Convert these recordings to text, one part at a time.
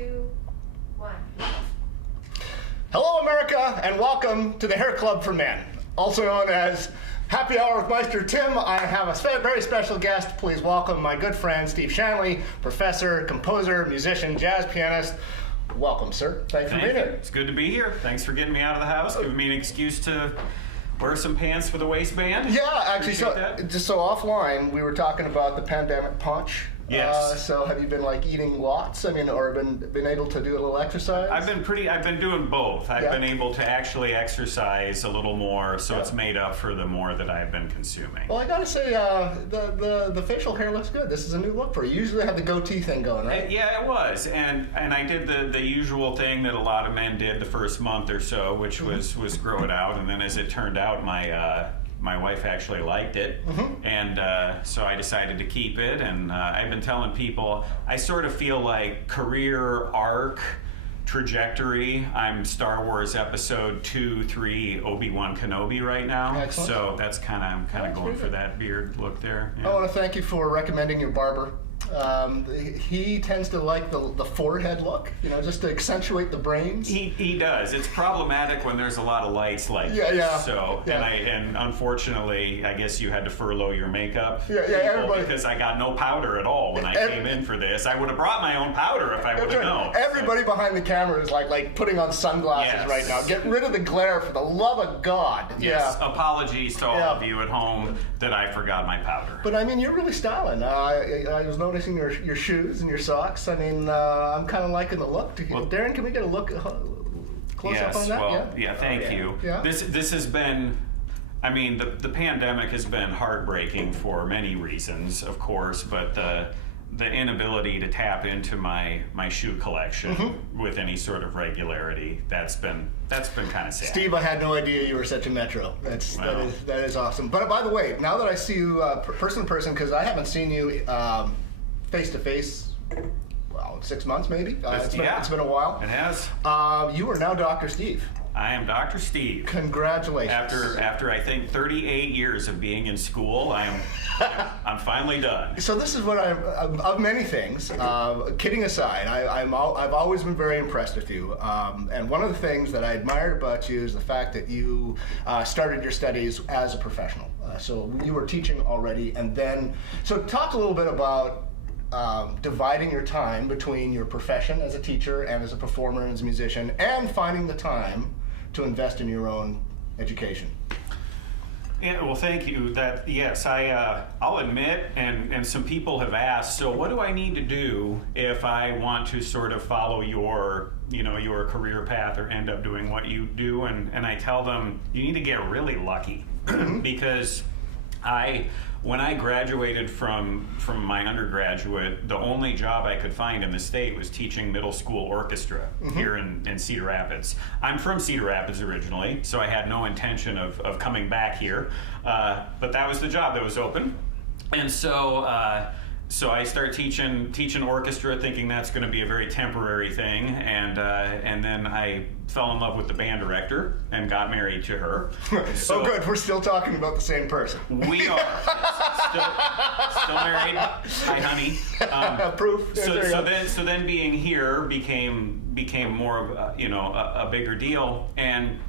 2, 1. Hello, America, and welcome to the Hair Club for Men, also known as Happy Hour with Maestro Tim. I have a very special guest. Please welcome my good friend, Steve Shanley, professor, composer, musician, jazz pianist. Welcome, sir. Thanks for being here. It's good to be here. Thanks for getting me out of the house, giving me an excuse to wear some pants for the waistband. Yeah, actually, so offline, we were talking about the pandemic punch. Yes. So have you been eating lots? Or been able to do a little exercise? I've been doing both. I've Yeah. been able to actually exercise a little more, so Yeah. it's made up for the more that I've been consuming. Well, I gotta say, the facial hair looks good. This is a new look for you. You usually have the goatee thing going, right? Yeah, it was, and I did the usual thing that a lot of men did the first month or so, which was grow it out, and then as it turned out, my wife actually liked it, and so I decided to keep it. And I've been telling people, I sort of feel like career arc trajectory. I'm Star Wars Episode 2, 3, Obi-Wan Kenobi right now. Excellent. So that's I'm kind of going for that beard look there. Yeah. I want to thank you for recommending your barber. He tends to like the forehead look, just to accentuate the brains. He does. It's problematic when there's a lot of lights like Yeah, this. yeah. So Yeah. and unfortunately, I guess you had to furlough your makeup Yeah, people everybody- because I got no powder at all when I came in for this. I would have brought my own powder if I would have known. Everybody behind the camera is like putting on sunglasses Yes. right now. Get rid of the glare, for the love of God. Yes, Yeah. apologies to all Yeah. of you at home that I forgot my powder. But you're really styling. I was noticing your shoes and your socks. I'm kind of liking the look. Well, Darren, can we get a look close up on that? Well, thank you. Yeah. This has been, the pandemic has been heartbreaking for many reasons, of course, but the inability to tap into my shoe collection with any sort of regularity, that's been kind of sad. Steve, I had no idea you were such a Metro. That is awesome. But by the way, now that I see you person to person, because I haven't seen you face to face, well, 6 months maybe. It's been a while. It has. You are now Dr. Steve. I am Dr. Steve. Congratulations. After I think 38 years of being in school, I'm finally done. So this is what of many things, kidding aside, I've always been very impressed with you. And one of the things that I admired about you is the fact that you started your studies as a professional. So you were teaching already, and then, so talk a little bit about dividing your time between your profession as a teacher and as a performer and as a musician, and finding the time to invest in your own education. Yeah, well, thank you. Yes, I'll admit, and some people have asked, so what do I need to do if I want to sort of follow your career path or end up doing what you do? And I tell them, you need to get really lucky because when I graduated from my undergraduate, the only job I could find in the state was teaching middle school orchestra here in Cedar Rapids. I'm from Cedar Rapids originally, so I had no intention of coming back here, but that was the job that was open. And so I started teaching orchestra, thinking that's going to be a very temporary thing, and then I fell in love with the band director and got married to her. So oh, good. We're still talking about the same person. We are. Yes. Still married. Hi, honey. Proof. So then being here became more of a bigger deal, and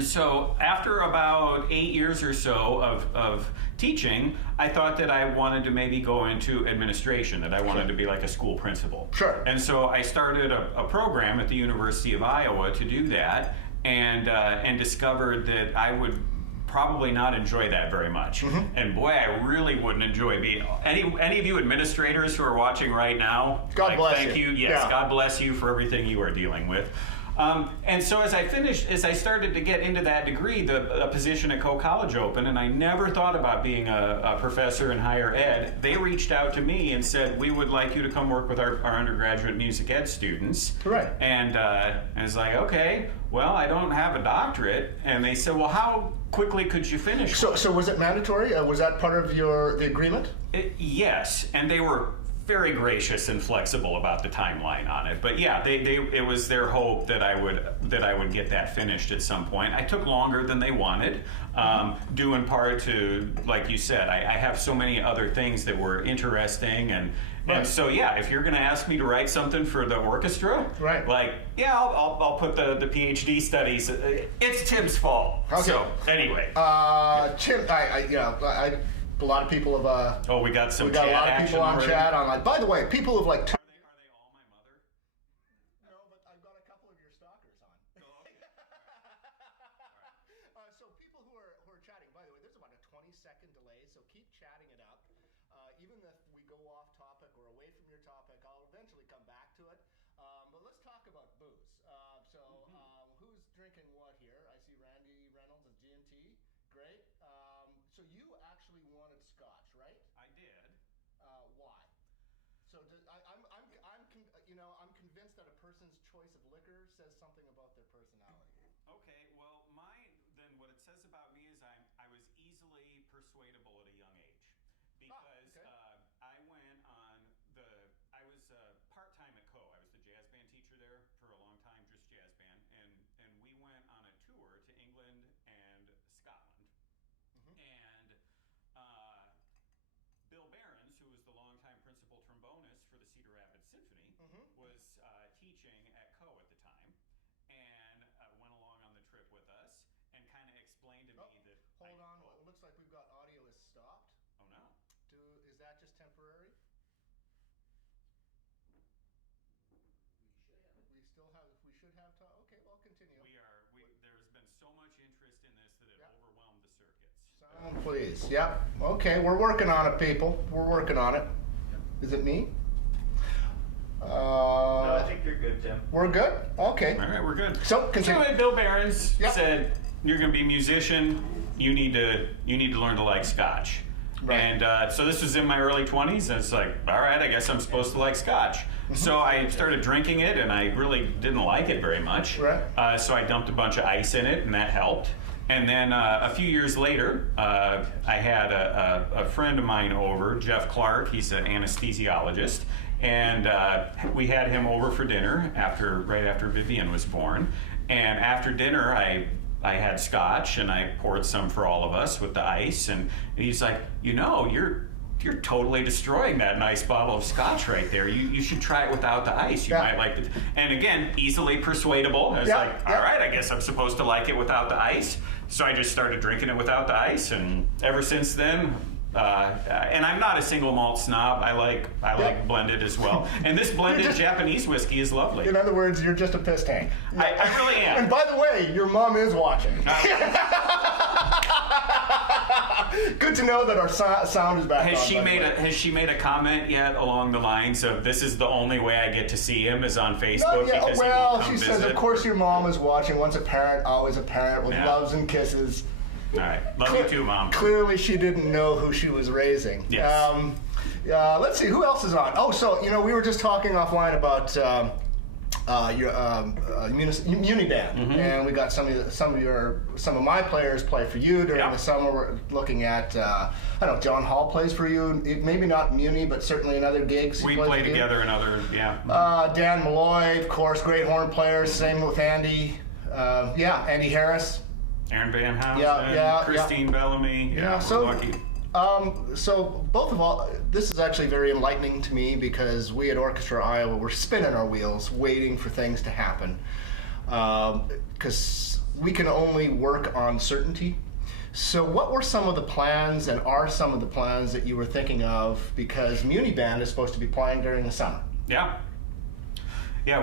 so after about 8 years or so of teaching, I thought that I wanted to maybe go into administration, that I wanted to be like a school principal. Sure. And so I started a program at the University of Iowa to do that, and discovered that I would probably not enjoy that very much. And boy, I really wouldn't enjoy being any of you administrators who are watching right now. God bless thank you. Yes, Yeah. God bless you for everything you are dealing with. And so as I started to get into that degree, a position at Coe College opened, and I never thought about being a professor in higher ed. They reached out to me and said, we would like you to come work with our undergraduate music ed students. Right. And I was like, okay, well, I don't have a doctorate. And they said, well, how quickly could you finish? So was it mandatory? Was that part of the agreement? Yes, and they were very gracious and flexible about the timeline on it. But yeah, it was their hope that I would get that finished at some point. I took longer than they wanted, due in part to, like you said, I have so many other things that were interesting, and so yeah, if you're going to ask me to write something for the orchestra, right? Like, yeah, I'll put the PhD studies. It's Tim's fault. Okay. So anyway, Tim, a lot of people have. we got some. We got a lot of people on already. chat online. By the way, people have like. Are they all my mother? No, but I've got a couple of your stalkers on. Oh, okay. So people who are chatting. By the way, there's about a 20-second delay, so keep chatting it up. Even if we go off topic or away from your topic, I'll eventually come back to it. But let's talk about booze. Who's drinking what here? I see Randy Reynolds of G&T. Great. So you actually wanted scotch, right? I did. Why? So I'm convinced that a person's choice of liquor says something about their personality. Okay, well, what it says about me is I was easily persuadable at a young age, because I was part-time at Coe. I was the jazz band teacher there for a long time, just jazz band, and we went on a tour to England and Scotland, and Bill Behrens, who was the longtime principal trombonist for the Cedar Rapids Symphony, was teaching at Coe at the time, and went along on the trip with us and kind of explained to me that. Hold on, it looks like we've got audio is stopped. Oh no. Is that just temporary? We should have time. Okay, well, continue. There's been so much interest in this that it overwhelmed the circuits. Sound, please. Yep. Okay, we're working on it, people. We're working on it. Is it me? No, I think you're good, Tim. We're good? Okay. All right, we're good. So, continue. So Bill Behrens said, "You're going to be a musician. You need to learn to like scotch." Right. And so this was in my early 20s, and it's like, all right, I guess I'm supposed to like scotch. So I started drinking it, and I really didn't like it very much. Right. So I dumped a bunch of ice in it, and that helped. And then a few years later, I had a friend of mine over, Jeff Clark. He's an anesthesiologist. And we had him over for dinner right after Vivian was born. And after dinner, I had scotch, and I poured some for all of us with the ice. And he's like, you're totally destroying that nice bottle of scotch right there. You should try it without the ice. You might like it. And again, easily persuadable. I was like, all right, I guess I'm supposed to like it without the ice. So I just started drinking it without the ice, and ever since then. And I'm not a single malt snob. I like blended as well. And this blended Japanese whiskey is lovely. In other words, you're just a piss tank. I really am. And by the way, your mom is watching. Good to know that our sound is back on. Has she made a comment yet along the lines of, this is the only way I get to see him is on Facebook? Because he won't come she says, visit? of course your mom is watching. Once a parent, always a parent, with loves and kisses. All right. Love you too, Mom. Clearly she didn't know who she was raising. Yes. Let's see, who else is on? Oh, so, we were just talking offline about your Muni band, and we got some of my players play for you during the summer. We're looking at I don't know, John Hall plays for you, maybe not Muni, but certainly in other gigs. We play together in other, Dan Malloy, of course, great horn players. Same with Andy. Andy Harris. Aaron Van Housen, Christine Bellamy. So we're lucky. So both of all, this is actually very enlightening to me, because we at Orchestra Iowa, we're spinning our wheels, waiting for things to happen, because we can only work on certainty. So what were some of the plans, and are some of the plans that you were thinking of, because Muni Band is supposed to be playing during the summer? Yeah,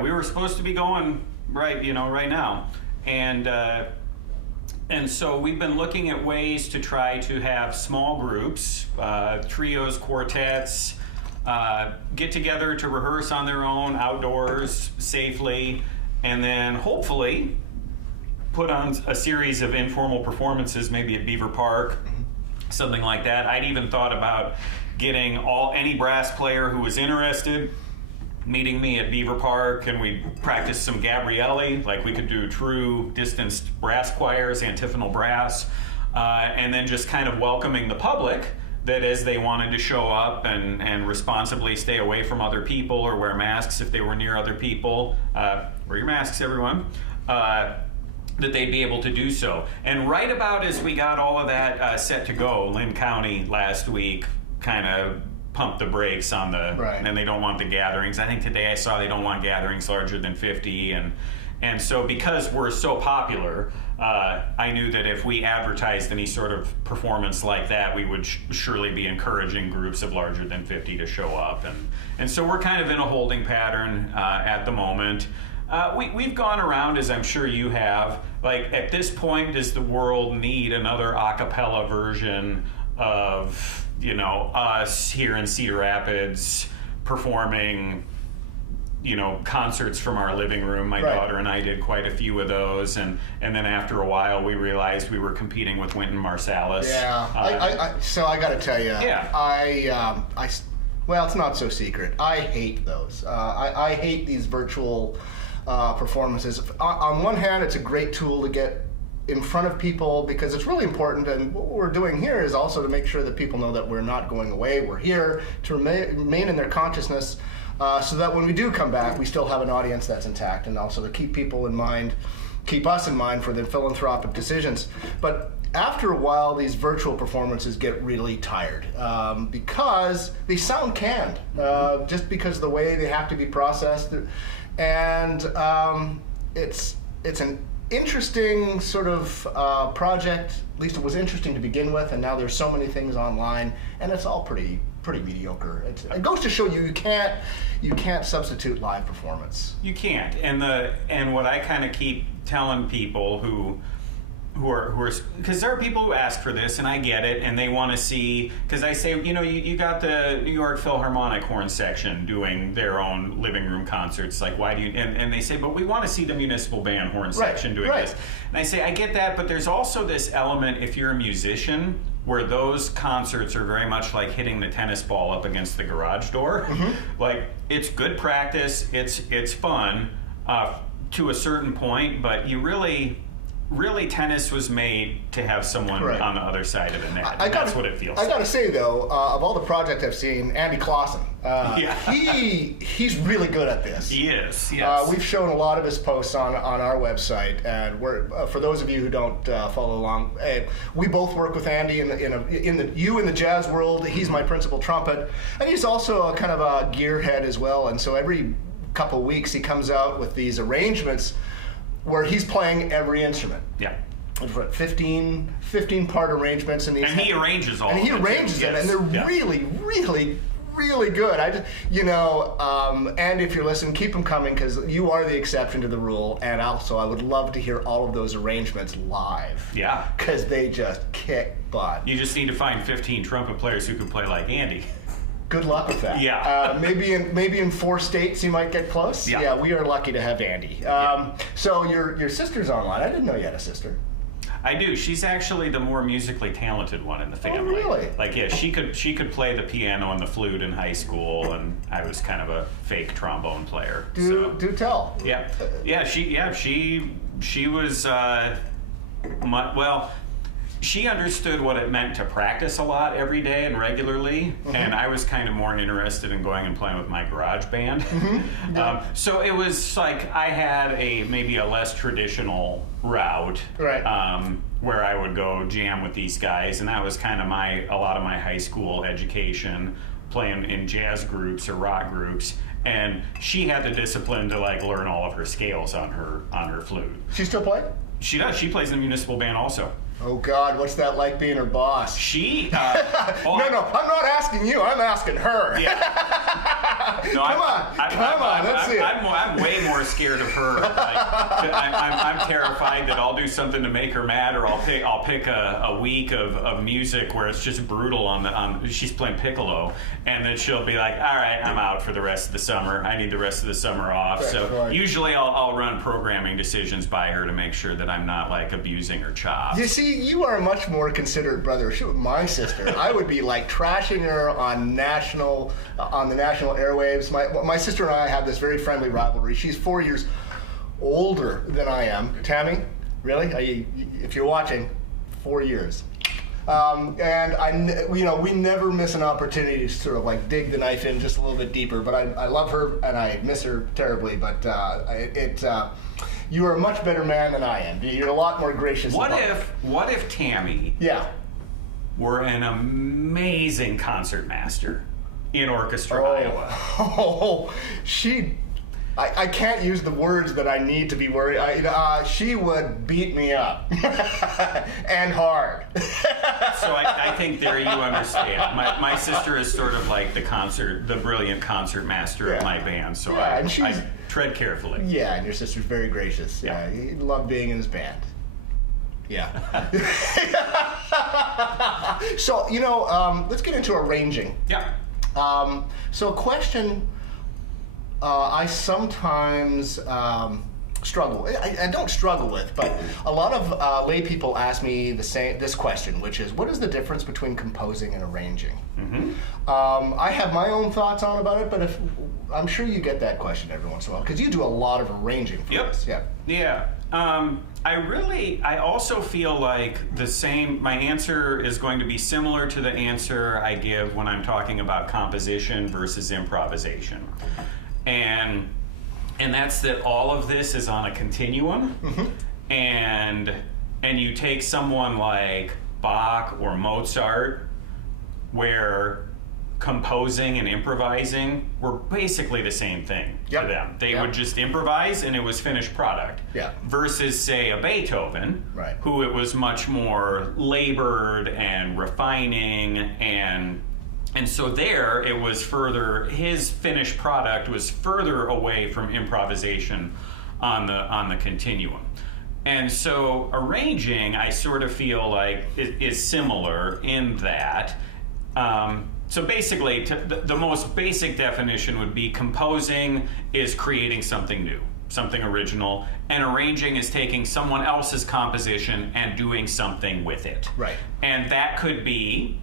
we were supposed to be going right now, and so we've been looking at ways to try to have small groups, trios, quartets, get together to rehearse on their own outdoors safely, and then hopefully put on a series of informal performances, maybe at Beaver Park, something like that. I'd even thought about getting any brass player who was interested meeting me at Beaver Park, and we practice some Gabrielli, like we could do true distanced brass choirs, antiphonal brass, and then just kind of welcoming the public that as they wanted to show up and responsibly stay away from other people or wear masks if they were near other people, wear your masks, everyone, that they'd be able to do so. And right about as we got all of that set to go, Lynn County last week kind of pumped the brakes on the, and they don't want the gatherings. I think today I saw they don't want gatherings larger than 50, and so because we're so popular, I knew that if we advertised any sort of performance like that, we would surely be encouraging groups of larger than 50 to show up, and so we're kind of in a holding pattern at the moment. We've gone around, as I'm sure you have, like at this point, does the world need another a cappella version of, you know, us here in Cedar Rapids performing, you know, concerts from our living room? My daughter and I did quite a few of those, and then after a while we realized we were competing with Wynton Marsalis. Yeah, so I got to tell you, well, it's not so secret. I hate those. I hate these virtual performances. On one hand, it's a great tool to get in front of people because it's really important, and what we're doing here is also to make sure that people know that we're not going away. We're here to remain in their consciousness, so that when we do come back, we still have an audience that's intact, and also to keep people in mind, keep us in mind for the philanthropic decisions. But after a while, these virtual performances get really tired because they sound canned, just because of the way they have to be processed, and it's an interesting sort of project. At least it was interesting to begin with, and now there's so many things online, and it's all pretty mediocre. It goes to show you can't substitute live performance. You can't, and what I kind of keep telling people who are, because there are people who ask for this, and I get it, and they want to see, because I say, you know, you got the New York Philharmonic horn section doing their own living room concerts, like why do you, and they say, but we want to see the municipal band horn section doing this. And I say, I get that, but there's also this element, if you're a musician, where those concerts are very much like hitting the tennis ball up against the garage door. Like, it's good practice, it's fun to a certain point, but you really tennis was made to have someone on the other side of the net. That's what it feels like. I gotta say though, of all the projects I've seen, Andy Clausen, he's really good at this. He is, yes. We've shown a lot of his posts on our website, and we're for those of you who don't follow along, we both work with Andy in the jazz world. He's my principal trumpet, and he's also a kind of a gearhead as well. And so every couple weeks he comes out with these arrangements where he's playing every instrument. Yeah. 15 part arrangements in these. And he arranges all of it. And he arranges them, and they're really, really, really good. And if you're listening, keep them coming, because you are the exception to the rule. And also, I would love to hear all of those arrangements live. Yeah. Because they just kick butt. You just need to find 15 trumpet players who can play like Andy. Good luck with that. Yeah. Maybe in 4 states you might get close. Yeah. We are lucky to have Andy. So your sister's online. I didn't know you had a sister. I do. She's actually the more musically talented one in the family. Oh, really? Like, yeah, she could play the piano and the flute in high school, and I was kind of a fake trombone player. Do tell. Yeah. She was well. She understood what it meant to practice a lot every day and regularly, and I was kind of more interested in going and playing with my garage band. So it was like I had maybe a less traditional route, where I would go jam with these guys, and that was kind of a lot of my high school education, playing in jazz groups or rock groups. And she had the discipline to like learn all of her scales on her flute. She still play? She does. She plays in the municipal band also. Oh God, what's that like being her boss? She. No, I'm not asking you. I'm asking her. Yeah. No, come on. Let's see it. I'm way more scared of her. Like, I'm terrified that I'll do something to make her mad, or I'll pick a week of music where it's just brutal on she's playing piccolo, and then she'll be like, all right, I'm out for the rest of the summer. I need the rest of the summer off. Usually I'll run programming decisions by her to make sure that I'm not like abusing her chops. You see, you are a much more considerate brother. She was my sister. I would be like trashing her on the national airwaves. My sister and I have this very friendly rivalry. She's 4 years older than I am. Tammy, really? If you're watching, 4 years. And we never miss an opportunity to sort of like dig the knife in just a little bit deeper. But I love her and I miss her terribly. But you are a much better man than I am. You're a lot more gracious. What if Tammy? Yeah. Were an amazing concertmaster in Orchestra Iowa. Oh, I can't use the words that I need to be worried. She would beat me up. And hard. So I think there you understand. My sister is sort of like the brilliant concertmaster of my band, so I tread carefully. Yeah, and your sister's very gracious. Yeah, he loved being in his band. Yeah. So, let's get into arranging. Yeah. So a question I sometimes struggle. I don't struggle with, but a lot of lay people ask me this question, which is, what is the difference between composing and arranging? Mm-hmm. I have my own thoughts about it, but I'm sure you get that question every once in a while because you do a lot of arranging for us. Yeah. Yeah. I also feel like my answer is going to be similar to the answer I give when I'm talking about composition versus improvisation. And that's that all of this is on a continuum. Mm-hmm. And you take someone like Bach or Mozart, where composing and improvising were basically the same thing to them. They would just improvise and it was finished product. Yeah. Versus, say, a Beethoven, who it was much more labored and refining, and so there it was his finished product was further away from improvisation on the continuum. And so arranging, I sort of feel like is similar in that. So basically, the most basic definition would be composing is creating something new, something original, and arranging is taking someone else's composition and doing something with it. Right. And that could be,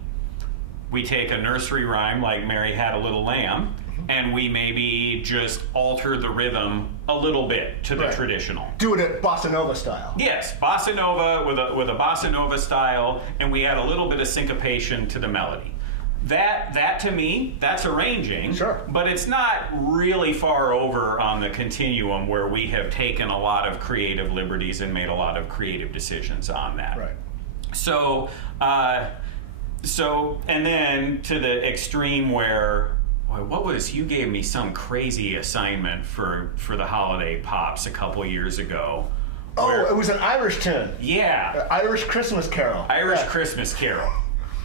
we take a nursery rhyme like Mary Had a Little Lamb, and we maybe just alter the rhythm a little bit to the traditional. Do it at bossa nova style. Yes, bossa nova with a bossa nova style, and we add a little bit of syncopation to the melody. That to me, that's arranging. Sure. But it's not really far over on the continuum where we have taken a lot of creative liberties and made a lot of creative decisions on that. Right. So and then to the extreme where, you gave me some crazy assignment for the holiday pops a couple years ago. Oh, it was an Irish tune. Yeah. Irish Christmas Carol. Christmas Carol.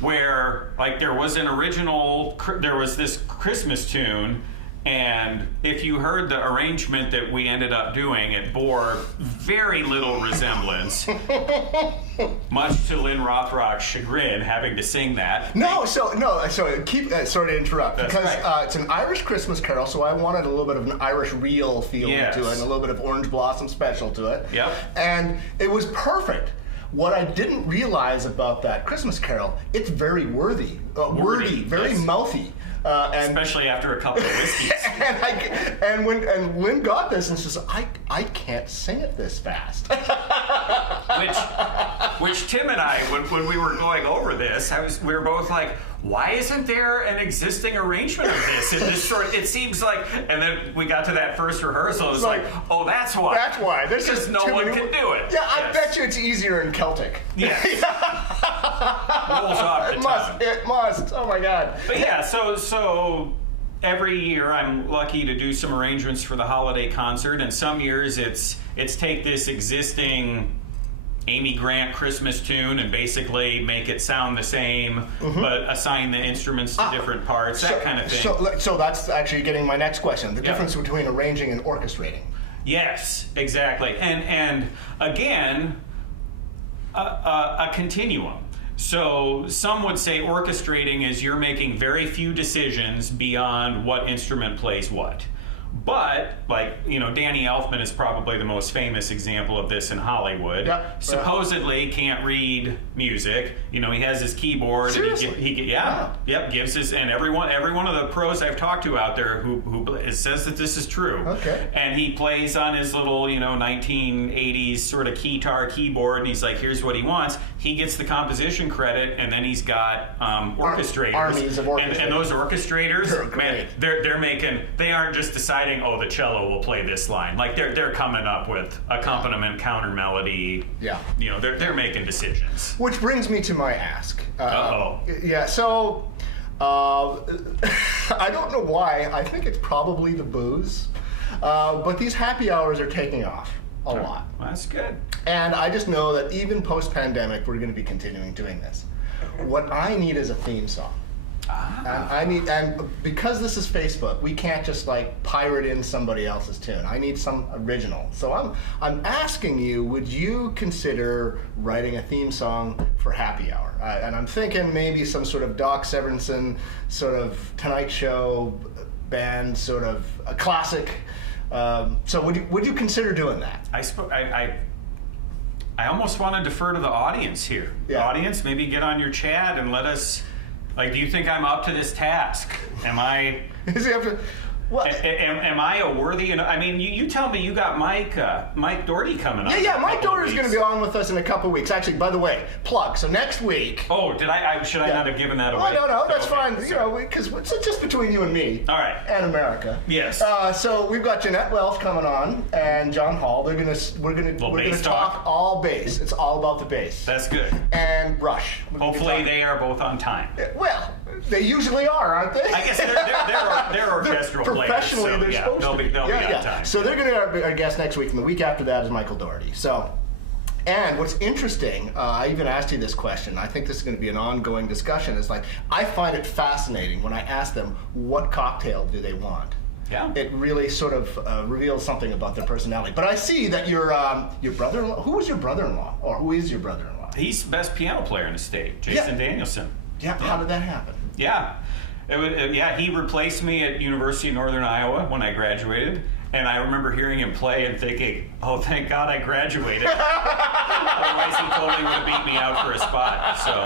Where, like, there was this Christmas tune, and if you heard the arrangement that we ended up doing, it bore very little resemblance, much to Lynn Rothrock's chagrin, having to sing that. Sorry to interrupt. That's because it's an Irish Christmas Carol, so I wanted a little bit of an Irish reel feel to it, and a little bit of Orange Blossom Special to it. Yep. And it was perfect. What I didn't realize about that Christmas Carol, it's very wordy, very mouthy. Especially after a couple of whiskeys. and Lynn got this and she says, I can't sing it this fast. which Tim and I, when we were going over this, we were both like, why isn't there an existing arrangement of this in this short? It seems like, and then we got to that first rehearsal. It's like, oh, that's why. That's why. There's just no one can do it. Yeah, I bet you it's easier in Celtic. Yes. Rolls off the tongue. It must. Oh my God. But yeah, so every year I'm lucky to do some arrangements for the holiday concert, and some years it's take this existing Amy Grant Christmas tune and basically make it sound the same, but assign the instruments to different parts, that kind of thing. So that's actually getting my next question, the difference between arranging and orchestrating. Yes, exactly. And again, a continuum. So some would say orchestrating is you're making very few decisions beyond what instrument plays what. But, like, you know, Danny Elfman is probably the most famous example of this in Hollywood. Yep. Supposedly can't read music. You know, he has his keyboard. Seriously? And gives his, and every one of the pros I've talked to out there who it says that this is true. Okay. And he plays on his little, you know, 1980s sort of keytar keyboard, and he's like, here's what he wants. He gets the composition credit, and then he's got orchestrators. Armies of orchestrators. And those orchestrators, man, great. they aren't just deciding, oh, the cello will play this line. Like, they're coming up with accompaniment, counter melody. Yeah. You know, they're making decisions. Which brings me to my ask. Uh-oh. Yeah, so I don't know why. I think it's probably the booze. But these happy hours are taking off a lot. Well, that's good. And I just know that even post-pandemic, we're going to be continuing doing this. What I need is a theme song. And because this is Facebook, we can't just like pirate in somebody else's tune. I need some original. So I'm asking you, would you consider writing a theme song for Happy Hour? And I'm thinking maybe some sort of Doc Severinsen sort of Tonight Show band, sort of a classic. So would you consider doing that? I almost want to defer to the audience here. Yeah. The audience, maybe get on your chat and let us. Like, do you think I'm up to this task? Am I? Is he up to? What? Am I a worthy? I mean, you tell me you got Mike Doherty coming on. Yeah. Mike Doherty's going to be on with us in a couple weeks. Actually, by the way, plug. So next week. Oh, did I? Should I not have given that away? Oh, no, that's fine. Sorry. You know, because it's just between you and me. All right. And America. Yes. So we've got Jeanette Welch coming on and John Hall. We're gonna talk all bass. It's all about the bass. That's good. And Rush. Hopefully they are both on time. Well, they usually are, aren't they? I guess they're orchestral players. Professionally, So, they're yeah, supposed to. they'll be on time. So they're going to be our guest next week, and the week after that is Michael Doherty. So, and what's interesting, I even asked you this question. I think this is going to be an ongoing discussion. Is like, I find it fascinating when I ask them what cocktail do they want. Yeah. It really sort of reveals something about their personality. But I see that your brother-in-law. Who was your brother-in-law, or who is your brother-in-law? He's the best piano player in the state, Jason Danielson. Yeah. How did that happen? Yeah. He replaced me at University of Northern Iowa when I graduated, and I remember hearing him play and thinking, oh, thank God I graduated. Otherwise, he totally would have beat me out for a spot. So,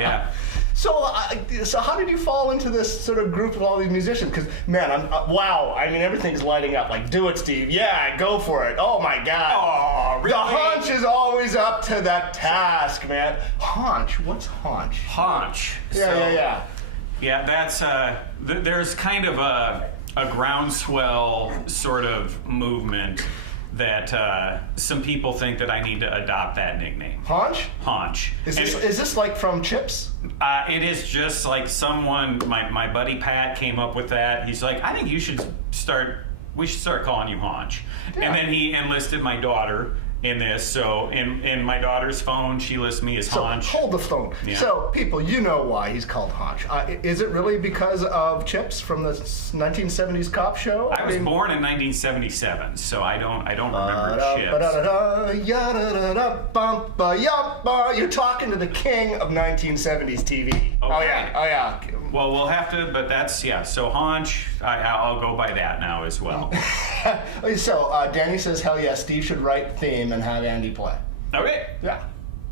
yeah. So how did you fall into this sort of group of all these musicians? Because, man, wow, I mean, everything's lighting up. Like, do it, Steve. Yeah, go for it. Oh, my God. Oh, really? The haunch is always up to that task, man. Haunch? What's haunch? Haunch. Yeah. Yeah, that's, there's kind of a groundswell sort of movement that some people think that I need to adopt that nickname. Haunch? Haunch. Is this like from Chips? It is just like someone, my buddy Pat came up with that. He's like, I think we should start calling you Haunch. Yeah. And then he enlisted my daughter in this. So in my daughter's phone, she lists me as Haunch. So hold the phone. Yeah. So people, you know why he's called Haunch. Is it really because of Chips from the 1970s cop show? I was born in 1977, so I don't remember Chips. You're talking to the king of 1970s TV. Okay. Oh yeah. Well, we'll have to, but that's, yeah. So Haunch, I'll go by that now as well. So Danny says, hell yeah, Steve should write the theme and have Andy play. Okay. Yeah.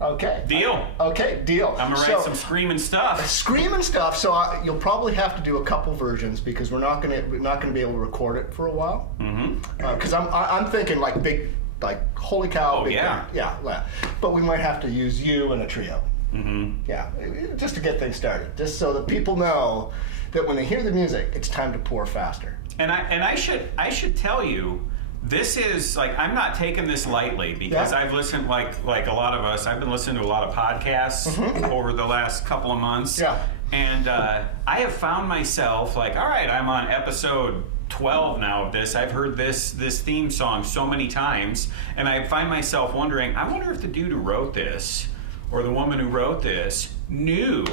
Okay. Deal. Okay, deal. I'm gonna write some screaming stuff. Screaming stuff. So you'll probably have to do a couple versions because we're not gonna be able to record it for a while. Mm-hmm. Because I'm thinking like big, like holy cow. Oh big yeah. Band. Yeah. But we might have to use you and a trio. Mm-hmm. Yeah, just to get things started, just so that people know that when they hear the music, it's time to pour faster. And I should tell you, this is like, I'm not taking this lightly because I've listened like a lot of us. I've been listening to a lot of podcasts over the last couple of months. Yeah, and I have found myself like, all right, I'm on episode 12 now of this. I've heard this theme song so many times, and I find myself wondering, I wonder if the dude who wrote this or the woman who wrote this knew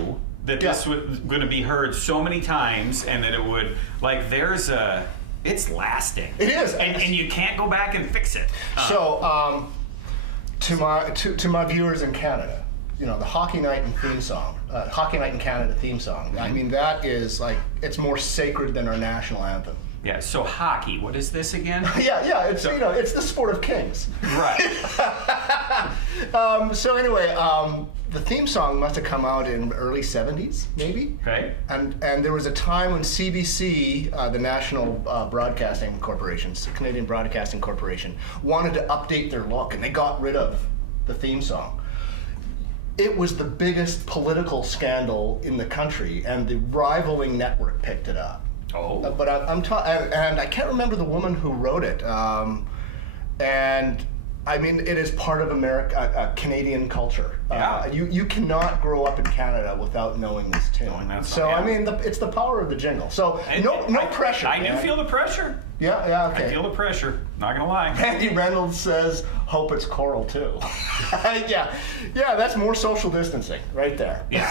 that this was going to be heard so many times and that it would, like, it's lasting. It is. And you can't go back and fix it. So, to my viewers in Canada, you know, the Hockey Night and theme song, Hockey Night in Canada theme song, I mean, that is, like, it's more sacred than our national anthem. Yeah. So hockey. What is this again? Yeah. It's it's the sport of kings. Right. So anyway, the theme song must have come out in early '70s, maybe. Okay. And there was a time when CBC, the National Broadcasting Corporation, Canadian Broadcasting Corporation, wanted to update their look, and they got rid of the theme song. It was the biggest political scandal in the country, and the rivaling network picked it up. Oh. But and I can't remember the woman who wrote it. And I mean, it is part of Canadian culture. Yeah. You cannot grow up in Canada without knowing this tune. So I mean, it's the power of the jingle. So no pressure. I do feel the pressure. Yeah, okay. I feel the pressure. Not gonna lie. Andy Reynolds says, "Hope it's choral too." yeah, that's more social distancing right there. Yeah.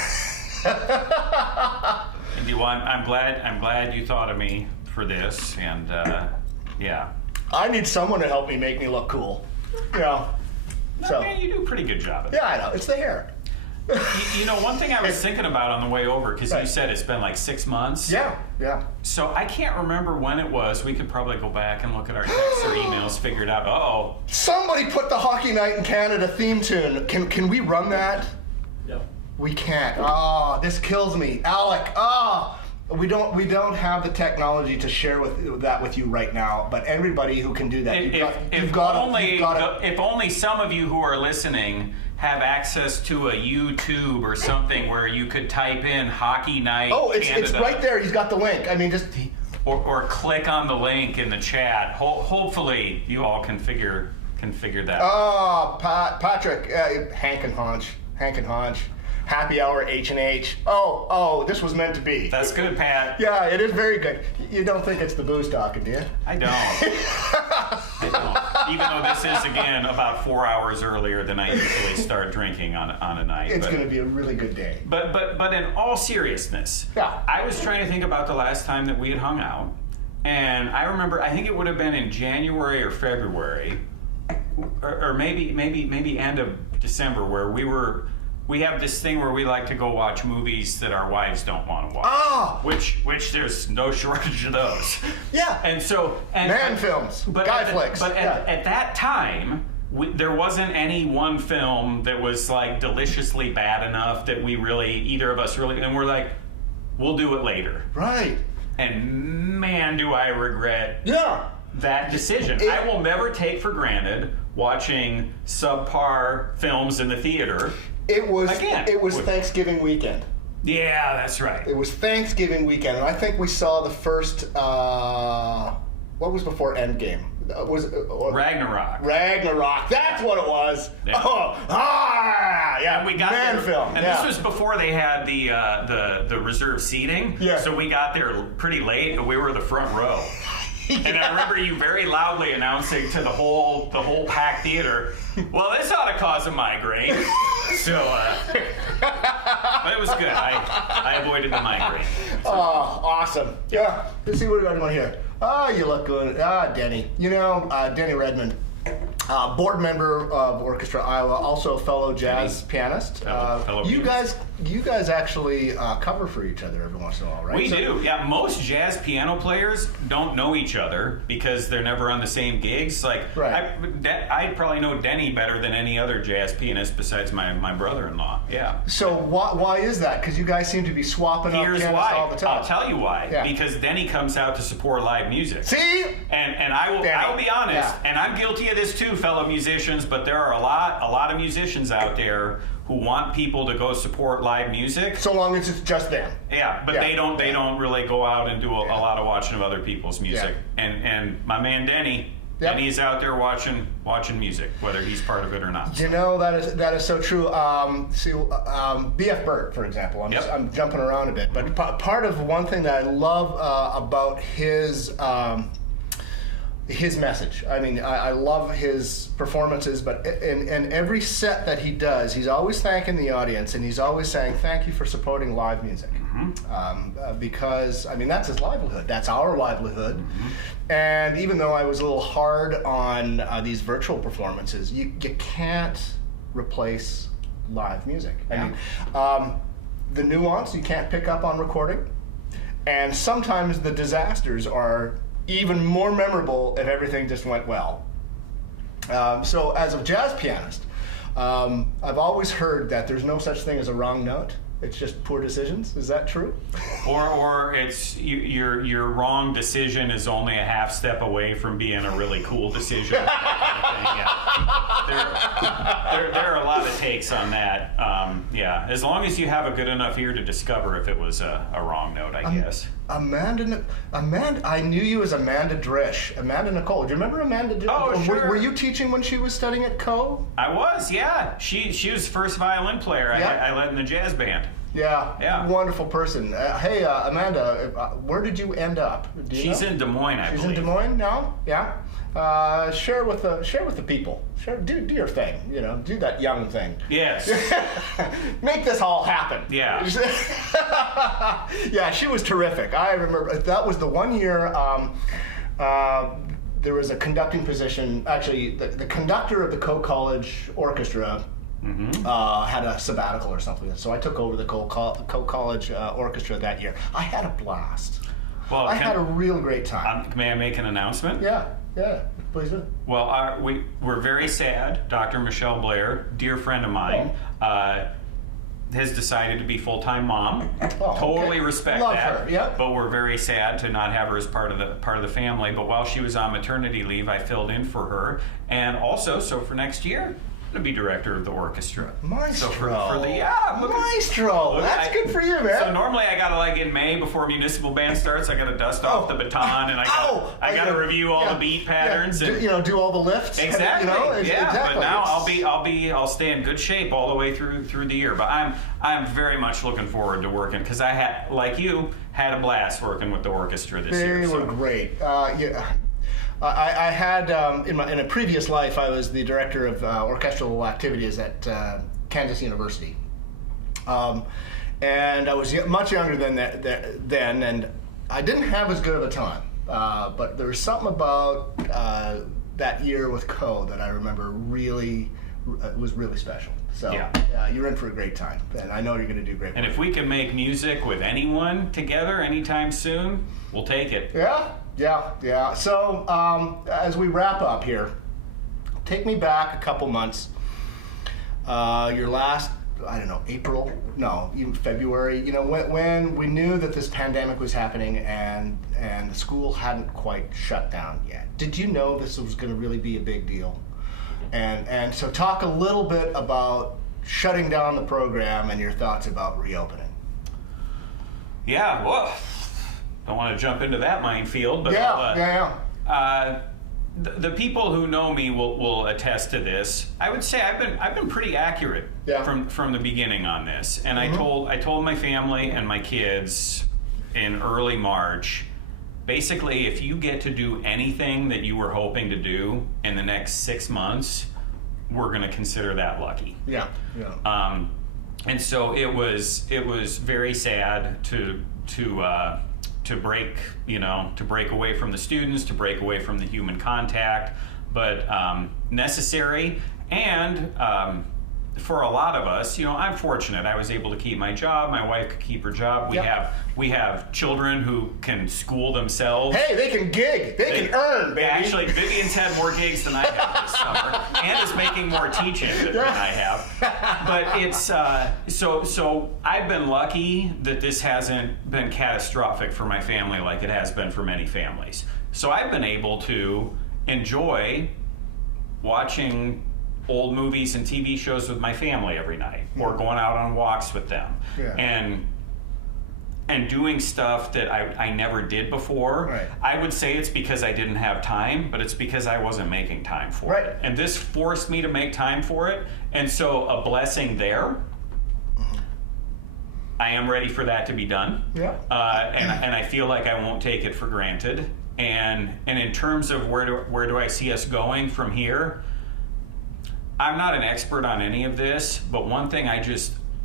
Indy, well, I'm glad you thought of me for this, and yeah. I need someone to help me make me look cool. No, man, you do a pretty good job of it. Yeah, I know. It's the hair. You know, one thing I was thinking about on the way over, because you said it's been like 6 months. Yeah. So I can't remember when it was. We could probably go back and look at our texts or emails, figure it out. Oh. Somebody put the Hockey Night in Canada theme tune. Can we run that? No. We can't. Oh, this kills me. Alec, we don't have the technology to share that with you right now, but everybody who can do that, if only some of you who are listening have access to a YouTube or something where you could type in Hockey Night Canada. It's right there. He's got the link. I mean, just or click on the link in the chat. Hopefully, you all can figure that. Oh, Patrick, Hank and Haunch. Happy Hour H&H. Oh, this was meant to be. That's good, Pat. Yeah, it is very good. You don't think it's the booze talking, do you? I don't. Even though this is, again, about 4 hours earlier than I usually start drinking on a night. It's going to be a really good day. But in all seriousness, I was trying to think about the last time that we had hung out, and I remember, I think it would have been in January or February, or maybe end of December, where we have this thing where we like to go watch movies that our wives don't want to watch. Which there's no shortage of those. Yeah. And so films, guy flicks. But at that time, there wasn't any one film that was like deliciously bad enough that either of us really, and we're like, we'll do it later. Right. And man, do I regret that decision. I will never take for granted watching subpar films in the theater. It was Thanksgiving weekend. Yeah, that's right. It was Thanksgiving weekend, and I think we saw the first. What was before Endgame? Ragnarok. Ragnarok. That's what it was. Yeah. Yeah. We got Man there, film. and this was before they had the reserve seating. Yeah. So we got there pretty late, but we were the front row. And I remember you very loudly announcing to the whole packed theater, well, this ought to cause a migraine. So, but it was good. I avoided the migraine. So. Oh, awesome. Yeah. Let's see what we got going here. You look good. Denny. Denny Redmond. Board member of Orchestra Iowa, also a fellow jazz pianist. Fellow you guys actually cover for each other every once in a while, right? We do. Yeah, most jazz piano players don't know each other because they're never on the same gigs. Like, I probably know Denny better than any other jazz pianist besides my brother-in-law. Yeah. So why is that? Because you guys seem to be swapping up pianists all the time. I'll tell you why. Yeah. Because Denny comes out to support live music. See? And I will be honest, and I'm guilty of this too, fellow musicians, but there are a lot of musicians out there who want people to go support live music. So long as it's just them. Yeah, but they don't really go out and do a lot of watching of other people's music. Yeah. And my man Denny, Denny's out there watching music, whether he's part of it or not. That is so true. B.F. Burt, for example. I'm jumping around a bit, but part of one thing that I love about his message. I mean, I love his performances, but in every set that he does, he's always thanking the audience, and he's always saying, thank you for supporting live music. Mm-hmm. Because, I mean, that's his livelihood. That's our livelihood. Mm-hmm. And even though I was a little hard on these virtual performances, you can't replace live music. Yeah. I mean, the nuance you can't pick up on recording, and sometimes the disasters are even more memorable if everything just went well. So as a jazz pianist, I've always heard that there's no such thing as a wrong note. It's just poor decisions. Is that true? Or it's your wrong decision is only a half step away from being a really cool decision. Yeah. There are a lot of takes on that. Yeah, as long as you have a good enough ear to discover if it was a wrong note, I guess. Amanda, I knew you as Amanda Drish. Amanda Nicole. Do you remember Amanda Drish? Oh, sure. Were you teaching when she was studying at Coe? I was, yeah. She was the first violin player Yeah. I led in the jazz band. Yeah. Wonderful person. Hey, Amanda, where did you end up? Do you She's know? in Des Moines, I She's believe. in Des Moines now. Yeah. Share with the people. Do your thing. You know, do that young thing. Yes. Make this all happen. Yeah. Yeah, she was terrific. I remember that was the one year there was a conducting position. Actually, the conductor of the Coe College orchestra had a sabbatical or something. So I took over the Coe College orchestra that year. I had a blast. Well, I had a real great time. May I make an announcement? Yeah, please do. Well, we're very sad. Dr. Michelle Blair, dear friend of mine, has decided to be full-time mom. Oh, Totally okay. respect Love that. her, yep. But we're very sad to not have her as part of the family. But while she was on maternity leave, I filled in for her, and also so for next year, I'm gonna be director of the orchestra. Maestro. So for the Maestro. That's good for you, man. So normally I gotta in May before municipal band starts, I gotta dust off the baton and I gotta review all the beat patterns and do all the lifts. exactly. Exactly. But now I'll stay in good shape all the way through the year. But I'm very much looking forward to working because I had, like you, had a blast working with the orchestra this year. They were great. I had in a previous life I was the director of orchestral activities at Kansas University, and I was much younger than then, and I didn't have as good of a time. But there was something about that year with Coe that I remember really was really special. So you're in for a great time, and I know you're going to do great work. And if we can make music with anyone together anytime soon, we'll take it. Yeah. So as we wrap up here, take me back a couple months. Your last, I don't know, April? No, even February. You know, when we knew that this pandemic was happening and the school hadn't quite shut down yet. Did you know this was going to really be a big deal? And so talk a little bit about shutting down the program and your thoughts about reopening. Yeah, well, don't want to jump into that minefield, but the people who know me will attest to this. I would say I've been pretty accurate from the beginning on this, and I told my family and my kids in early March. Basically, if you get to do anything that you were hoping to do in the next 6 months, we're going to consider that lucky. Yeah. And so it was very sad to break away from the students, to break away from the human contact, but necessary. And for a lot of us, I'm fortunate. I was able to keep my job. My wife could keep her job. We have children who can school themselves. Hey, they can gig. They can earn, baby. Actually, Vivian's had more gigs than I have this summer, and is making more teaching than I have. But it's so I've been lucky that this hasn't been catastrophic for my family like it has been for many families. So I've been able to enjoy watching old movies and TV shows with my family every night, or going out on walks with them, and doing stuff that I never did before. Right. I would say it's because I didn't have time, but it's because I wasn't making time for it. And this forced me to make time for it, and so a blessing there. I am ready for that to be done. And I feel like I won't take it for granted. And in terms of where do I see us going from here, I'm not an expert on any of this, but one thing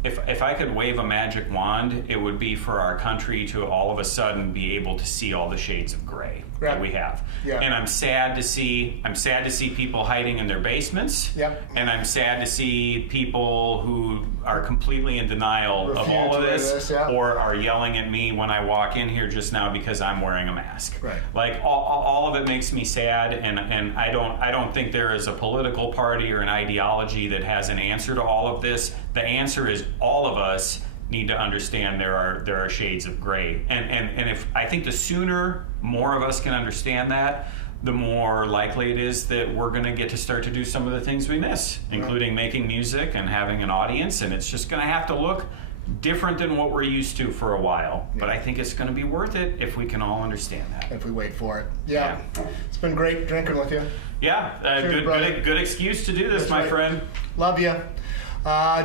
if I could wave a magic wand, it would be for our country to all of a sudden be able to see all the shades of gray that we have. And I'm sad to see people hiding in their basements. And I'm sad to see people who are completely in denial of all of this, yeah. or are yelling at me when I walk in here just now because I'm wearing a mask. Right. Like all of it makes me sad, and I don't think there is a political party or an ideology that has an answer to all of this. The answer is all of us need to understand there are shades of gray, and if I think the sooner more of us can understand that, the more likely it is that we're going to get to start to do some of the things we miss, including making music and having an audience, and it's just going to have to look different than what we're used to for a while. Yeah. But I think it's going to be worth it if we can all understand that. If we wait for it. Yeah. It's been great drinking with you. Yeah, Cheers, good excuse to do this, That's my right. friend. Love you.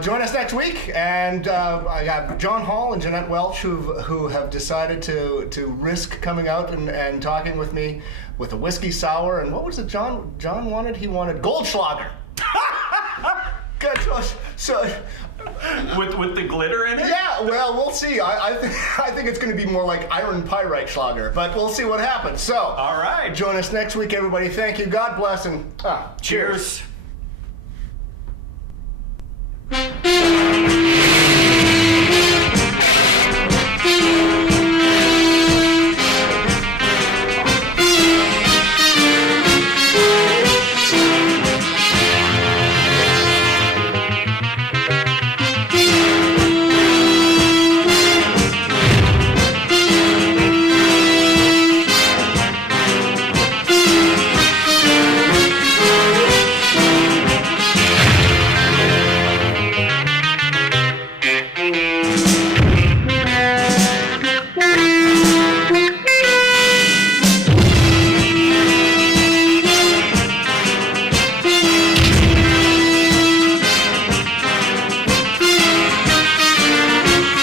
Join us next week, and I got John Hall and Jeanette Welch who have decided to risk coming out and talking with me with a whiskey sour. And what was it John wanted? He wanted Goldschlager. Good choice. So with the glitter in it? yeah, well, we'll see. I think it's going to be more like Iron Pyrite Schlager, but we'll see what happens. So All right. join us next week, everybody. Thank you. God bless, and cheers. Cheers.